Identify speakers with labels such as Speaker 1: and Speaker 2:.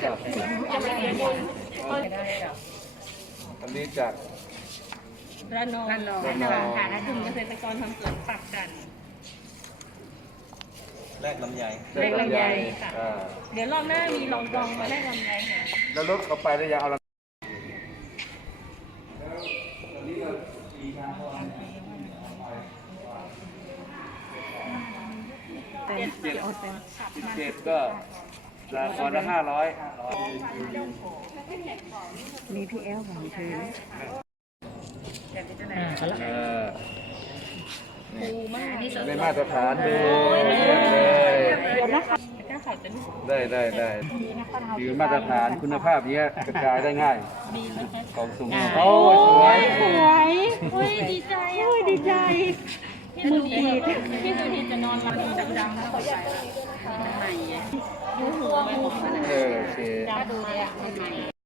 Speaker 1: อันนี้จาก
Speaker 2: ระนองค่ะและกลุ่มเกษตรกรทำสวนปักกัน
Speaker 3: แรกลำไย
Speaker 2: แรกลำไยค่ะเดี๋ยวรอบหน้ามีลองกองมาแรกลำไยค่ะ
Speaker 1: แล้วรถเขาไปแล้วยังเอา17ก็ราคาละ500
Speaker 4: มีพี่แอลของเธอ
Speaker 1: ได้มาตรฐานดูได้คือมาตรฐานคุณภาพนี้กระจายได้ง่ายของสูงโอ้สวย
Speaker 2: ดีใจ
Speaker 4: ดีใจ
Speaker 2: พี่สุธีจะนอนหลับดำๆแล้วก็ใส่ใหม่ๆโอเค
Speaker 1: จ้าดูเลยอ่ะใหม่